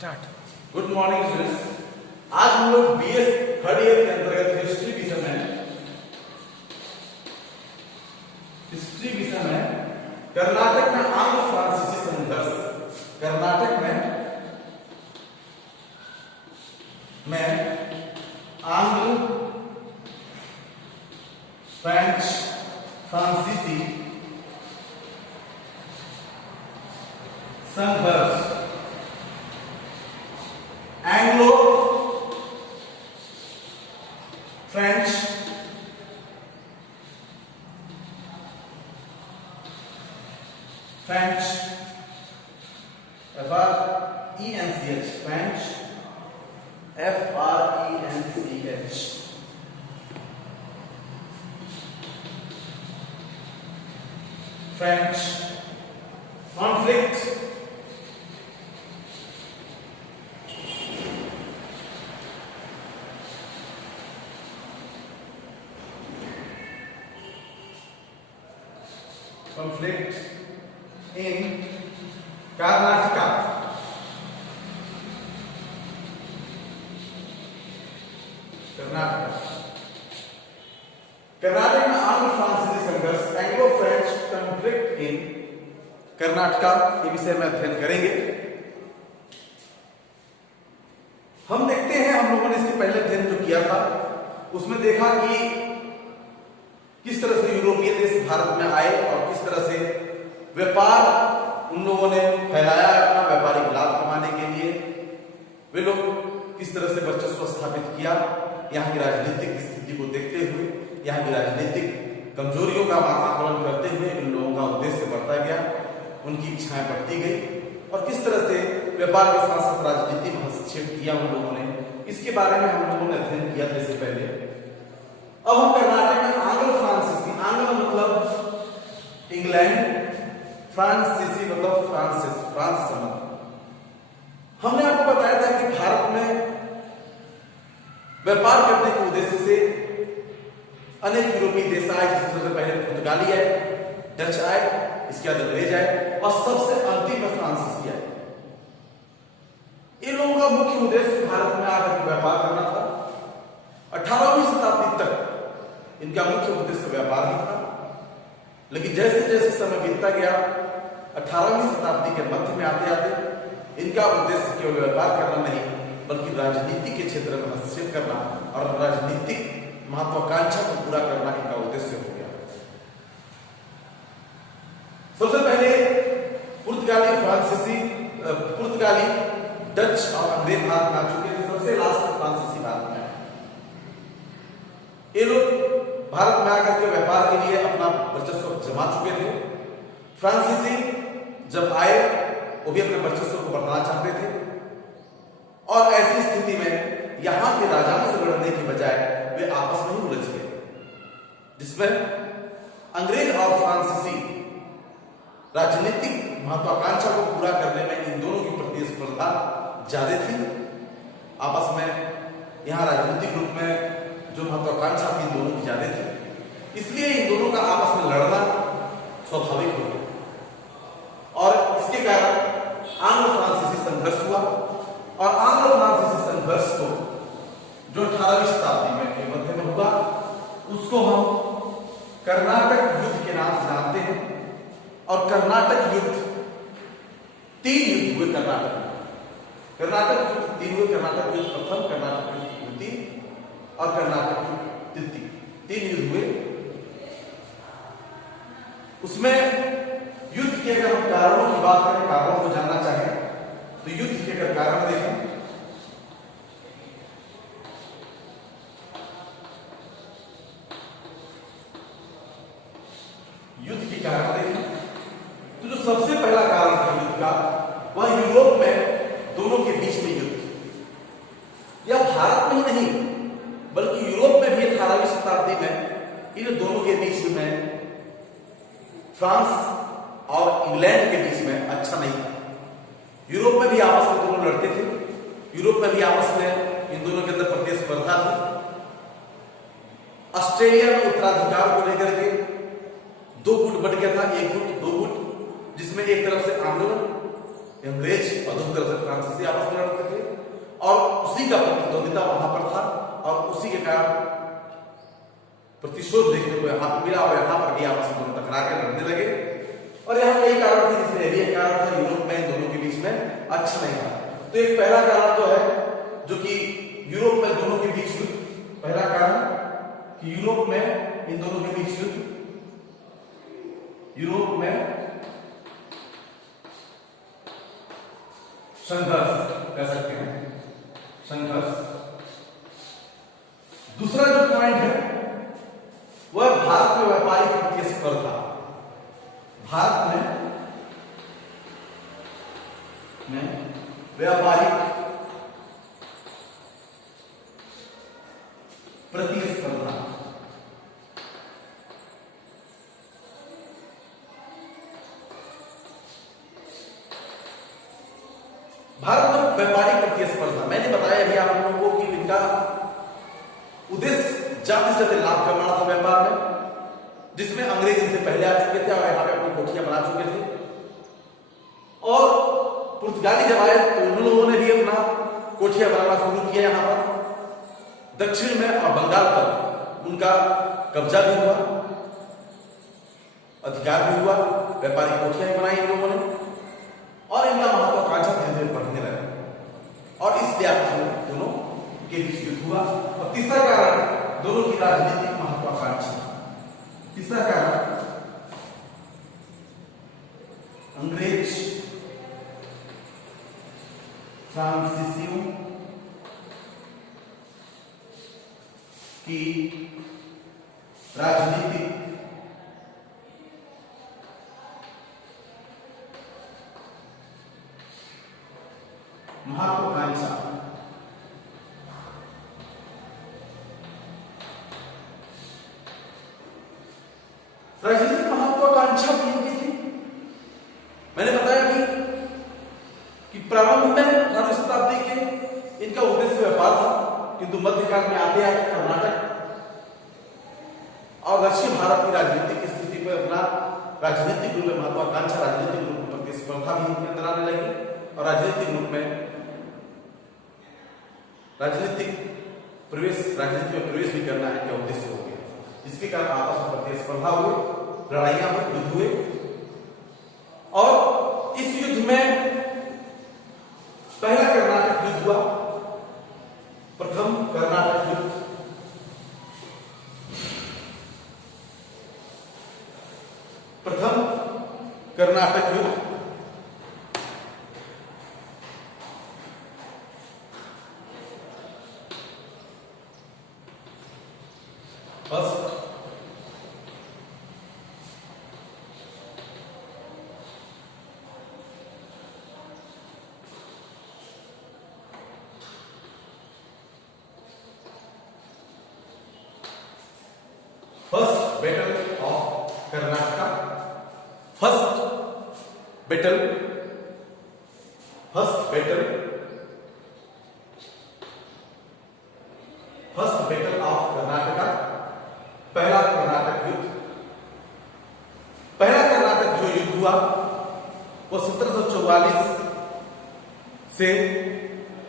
Start. Good morning students. आज हम लोग बीएस थर्ड ईयर के अंतर्गत हिस्ट्री विषय में कर्नाटक में आंग्ल फ्रांसीसी संघर्ष, कर्नाटक में आंग्ल फ्रेंच फ्रांसीसी संघर्ष, Anglo French FRENCH French FRENCH French conflict in Karnataka. Karnataka में आंग्ल फ्रांसीसी संघर्ष, Anglo French conflict in Karnataka के विषय में अध्ययन करेंगे। हम देखते हैं, हम लोगों ने इसके पहले अध्ययन जो किया था उसमें देखा कि किस तरह से यूरोपीय देश भारत में आए और किस तरह से व्यापार उन लोगों ने फैलाया अपना व्यापारिक लाभ कमाने के लिए। वे लोग किस तरह से वर्चस्व स्थापित किया, यहाँ की राजनीतिक स्थिति को देखते हुए, यहाँ की राजनीतिक कमजोरियों का आकलन करते हुए इन लोगों का उद्देश्य बढ़ता गया, उनकी इच्छाएं बढ़ती गई और किस तरह से व्यापार के साथ साथ राजनीति में हस्तक्षेप किया उन लोगों ने। इसके बारे में हम लोगों ने अध्ययन किया था इससे पहले। अब हम कर्नाटक में आंग्ल फ्रांसीसी, आंग्ल मतलब इंग्लैंड, फ्रांसीसी मतलब फ्रांस समझ। हमने आपको बताया था कि भारत में व्यापार करने के उद्देश्य से अनेक यूरोपीय देश आए, जिसमें सबसे पहले पुर्तगाली आए, डच आए, इसके बाद अंग्रेज आए और सबसे अंतिम में फ्रांसीसी आए। इन लोगों का मुख्य उद्देश्य भारत में आकर के व्यापार करना था। 18वीं शताब्दी तक इनका मुख्य उद्देश्य व्यापार ही था, लेकिन जैसे जैसे समय बीतता गया 18वीं शताब्दी के मध्य में आते आते इनका उद्देश्य केवल व्यापार करना नहीं बल्कि राजनीति के क्षेत्र में हस्तक्षेप करना और राजनीतिक महत्वाकांक्षा को पूरा करना इनका उद्देश्य हो गया। सबसे पहले पुर्तगाली, डच और अंग्रेज भारत में आ चुके थे। सबसे लास्ट में फ्रांसीसी भारत में आए। ये लोग भारत में आकर के व्यापार के लिए अपना वर्चस्व जमा चुके थे। फ्रांसीसी जब आए वो भी अपने वर्चस्व को बढ़ाना चाहते थे और ऐसी स्थिति में यहां के राजाओं से लड़ने की बजाय वे आपस में ही उलझ गए, जिसमें अंग्रेज और फ्रांसीसी राजनीतिक महत्वाकांक्षा को पूरा करने में इन दोनों की प्रतिस्पर्धा ज्यादा थी। आपस में यहां राजनीतिक रूप में जो महत्वाकांक्षा थी इन दोनों की ज्यादा थी, इसलिए इन दोनों का आपस में लड़ना स्वाभाविक हो गया और इसके कारण आंग्ल फ्रांसीसी संघर्ष हुआ। और आंग्ल फ्रांसीसी संघर्ष को जो 18वीं शताब्दी में के मध्य में हुआ उसको हम कर्नाटक युद्ध के नाम से जानते हैं। और कर्नाटक युद्ध 3 युद्ध हुए कर्नाटक में। कर्नाटक युद्ध 3 हुए, कर्नाटक युद्ध प्रथम, कर्नाटक युद्ध द्वितीय और कर्नाटक युद्ध तृतीय। 3 युद्ध हुए। उसमें युद्ध के अगर हम कारणों की बात करें, कारणों को जानना चाहें तो युद्ध के अगर कारण देखें तो जो सबसे पहला कारण था युद्ध का वह यूरोप में दोनों के बीच में युद्ध, या भारत में ही नहीं बल्कि यूरोप में भी 18वीं शताब्दी में इन दोनों के बीच में, फ्रांस और इंग्लैंड के बीच में अच्छा नहीं था। यूरोप में भी आपस में दोनों लड़ते थे, यूरोप में भी आपस में इन दोनों के अंदर प्रतिस्पर्धा थी। ऑस्ट्रेलिया में उत्तराधिकार को लेकर के 2 गुट बट गया था, 1 गुट 2 गुट, जिसमें एक तरफ से आंग्ल अंग्रेज और दूसरी तरफ से फ्रांसीसी आपस में लड़ते का प्रतिद्वंदिता वहां पर था और उसी के कारण प्रतिशोध देखने को यहाँ पर मिला और यहाँ पर भी आपस में दोनों टकरा के लड़ने लगे। और यहाँ कई कारण थे, जिसमें एक कारण था यूरोप में इन दोनों के बीच में अच्छा नहीं था। तो एक पहला कारण जो है, जो कि यूरोप में दोनों के बीच युद्ध, पहला कारण कि यूरोप में इन दोनों के बीच युद्ध, यूरोप में संघर्ष कह सकते हैं, संघर्ष। दूसरा जो पॉइंट है वह भारत में व्यापारिक प्रतिस्पर्धा। भारत में व्यापारिक प्रतिस्पर्धा। भारत में व्यापारिक प्रतिस्पर्धा, मैंने बताया भी आप लोगों को कि इनका उद्देश्य ज्यादा से ज्यादा लाभ कमाना था व्यापार में, जिसमें अंग्रेज इनसे पहले आ चुके थे और यहाँ पे अपनी कोठियां बना चुके थे। और पुर्तगाली जब आए तो उन लोगों ने भी अपना कोठियां बनाना शुरू किया यहाँ पर। दक्षिण में और बंगाल पर उनका कब्जा भी हुआ, अधिकार भी हुआ, व्यापारिक कोठियां बनाई इन लोगों ने और इनका महत्वाकांक्षा धीरे धीरे बढ़ने लगा और इसलिए आपस में दोनों के बीच युद्ध हुआ। और तीसरा कारण दोनों की राजनीतिक महत्वाकांक्षा। तीसरा कारण अंग्रेज फ्रांसीसियों की राजनीतिक महत्वाकांक्षा। राजनीतिक महत्वाकांक्षा भी इनकी थी। मैंने बताया कि प्रारंभ में 18वीं शताब्दी के इनका उद्देश्य व्यापार था, किंतु मध्यकाल में आते आते कर्नाटक और दक्षिण भारत की राजनीतिक स्थिति पर अपना राजनीतिक रूप में महत्वाकांक्षा, राजनीतिक रूप में प्रतिस्पर्धा भी इनके अंदर आने लगी और राजनीतिक रूप में राजनीति में प्रवेश भी करना इनका उद्देश्य हो गया, जिसके कारण आपस में प्रतिस्पर्धा हुई, लड़ाइयां हुई, युद्ध हुए। और इस युद्ध में पहला कर्नाटक युद्ध हुआ, प्रथम कर्नाटक युद्ध। प्रथम कर्नाटक युद्ध first battle of Karnataka. First battle of Karnataka, पहला कर्नाटक युद्ध। पहला कर्नाटक जो युद्ध हुआ वो 1744 से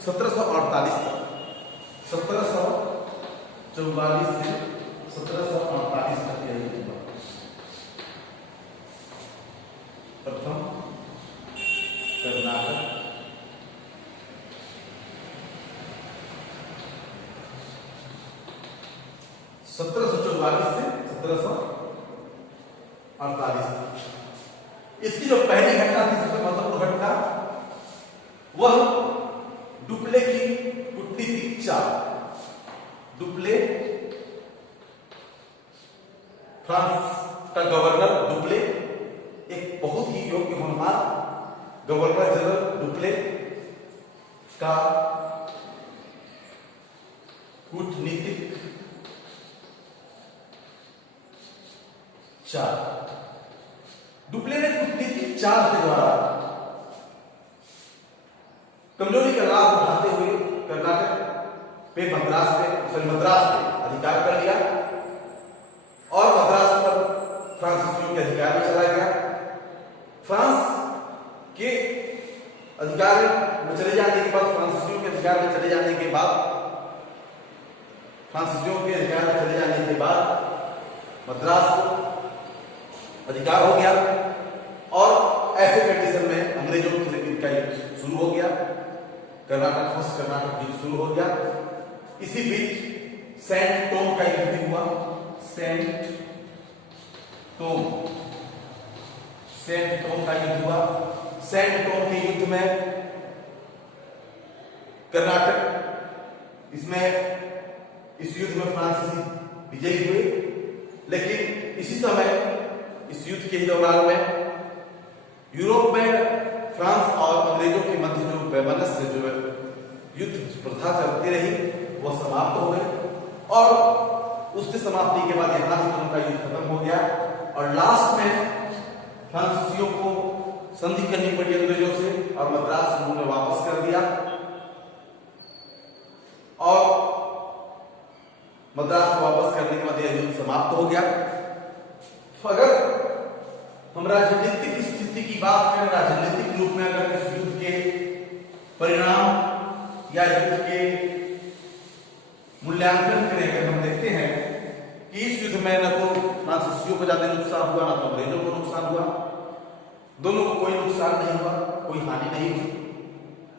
1748 तक, 1744 से 1748 तक यह युद्ध हुआ। प्रथम कर्नाटक सत्रह सौ 1744 से 1748 तक। इसकी जो पहली घटना थी, सबसे महत्वपूर्ण घटना, वह डुप्ले की कूटनीतिक चाल। डुप्ले, फ्रांस का गवर्नर डुप्ले, एक बहुत ही योग्य होनहार गवर्नर जनरल डुप्ले का कूटनीतिक चाल। डुप्ले ने कूटनीतिक चाल के द्वारा कमजोरी का लाभ उठाते हुए कर्नाटक पे मद्रास पे अधिकार कर लिया और मद्रास पर फ्रांसीसियों के अधिकार में चला गया। फ्रांस के अधिकार में चले जाने के बाद फ्रांसीसियों के अधिकार में चले जाने के बाद, फ्रांसीसियों के अधिकार में चले जाने के बाद मद्रास अधिकार हो गया और ऐसे कंडीशन में अंग्रेजों का युद्ध शुरू हो गया। फर्स्ट कर्नाटक युद्ध शुरू हो गया। इसी बीच सेंट टोम का युद्ध भी हुआ। सेंट टोम का युद्ध हुआ। सेंट टोम के युद्ध में कर्नाटक, इस युद्ध में फ्रांसीसी विजयी हुए, लेकिन इसी समय इस युद्ध के दौरान में यूरोप में फ्रांस और अंग्रेजों के मध्य जो वैमनस्य, जो युद्ध प्रथा चलती रही, वह समाप्त हो गई और उसकी समाप्ति के बाद यहां भी दोनों का युद्ध खत्म हो गया और लास्ट में फ्रांसीसियों को संधि करनी पड़ी अंग्रेजों से और मद्रास उन्होंने वापस कर दिया और मद्रास वापस करने के बाद यह युद्ध समाप्त हो गया। अगर हम राजनीतिक स्थिति की बात करें, राजनीतिक रूप में अगर इस युद्ध के परिणाम या युद्ध के मूल्यांकन करें, अगर हम देखते हैं कि इस युद्ध में न तो फ्रांसीसियों को ज्यादा नुकसान हुआ, न तो अंग्रेजों को नुकसान हुआ, दोनों को कोई नुकसान नहीं हुआ, कोई हानि नहीं हुई,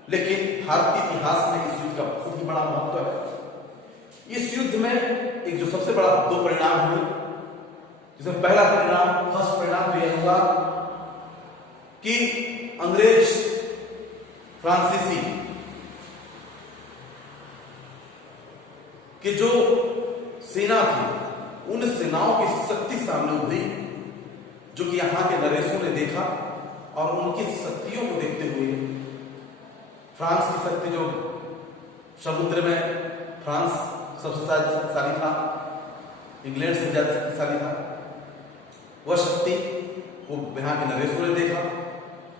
लेकिन भारत के इतिहास में इस युद्ध का बहुत ही बड़ा महत्व है। इस युद्ध में एक जो सबसे बड़ा दो परिणाम हुए, जिसमें पहला परिणाम, फर्स्ट परिणाम तो यह हुआ कि अंग्रेज फ्रांसीसी कि जो सेना थी, उन सेनाओं की शक्ति सामने उभरी, जो कि यहां के नरेशों ने देखा और उनकी शक्तियों को देखते हुए फ्रांस की शक्ति, जो समुद्र में फ्रांस सबसे शक्तिशाली था, इंग्लैंड से ज्यादा शक्तिशाली था, वह शक्ति को यहाँ के नरेशों ने देखा,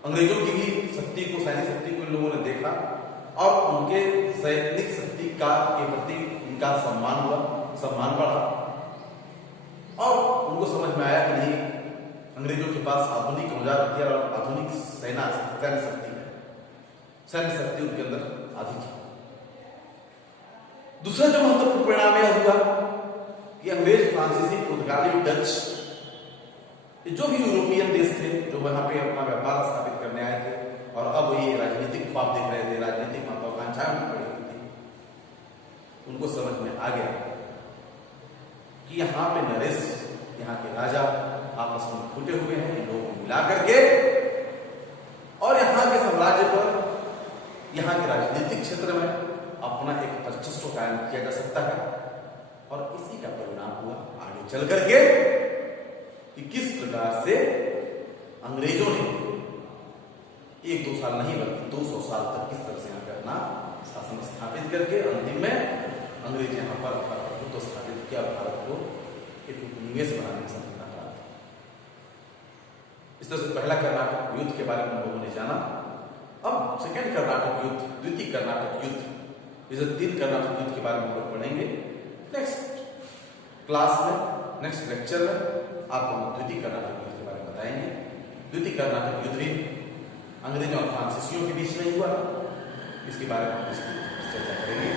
अंग्रेजों की भी शक्ति को, सैनिक शक्ति को इन लोगों ने देखा और उनके सैनिक शक्ति के प्रति इनका सम्मान बढ़ा और उनको समझ में आया कि नहीं, अंग्रेजों के पास आधुनिक औजार हथियार और आधुनिक सैन्य शक्ति है, सैन्य शक्ति उनके अंदर अधिक है। दूसरा जो महत्वपूर्ण परिणाम यह हुआ कि अंग्रेज, फ्रांसीसी, पुर्तगाली, डच, जो भी यूरोपियन देश थे जो वहां पे अपना व्यापार स्थापित करने आए थे और अब ये राजनीतिक ख्वाब देख रहे थे, राजनीतिक महत्वाकांक्षाएं में पड़ी हुई थी, उनको समझ में आ गया कि यहाँ पे नरेश, यहाँ के राजा आपस में फूटे हुए हैं, इन लोगों को मिला करके और यहाँ के साम्राज्य पर, यहाँ के राजनीतिक क्षेत्र में अपना एक वर्चस्व कायम किया जा सकता है। और इसी का परिणाम हुआ आगे चल करके कि किस प्रकार से अंग्रेजों ने 1-2 साल नहीं बल्कि 200 साल तक किस तरह से यहाँ पे अपना शासन स्थापित करके अंतिम में अंग्रेज यहाँ पर अपना प्रभुत्व स्थापित किया, भारत को एक उपनिवेश बनाने की सफलता प्राप्त। इस तरह से पहला कर्नाटक युद्ध के बारे में हम लोगों ने जाना। अब सेकेंड कर्नाटक युद्ध, द्वितीय कर्नाटक युद्ध, इस 3 कर्नाटक युद्ध के बारे में हम लोग पढ़ेंगे नेक्स्ट क्लास में, नेक्स्ट लेक्चर में आपको द्वितीय कर्नाटक युद्ध के बारे में बताएंगे। द्वितीय कर्नाटक युद्ध भी अंग्रेजों और फ्रांसीसियों के बीच में हुआ, इसके बारे में हम चर्चा करेंगे।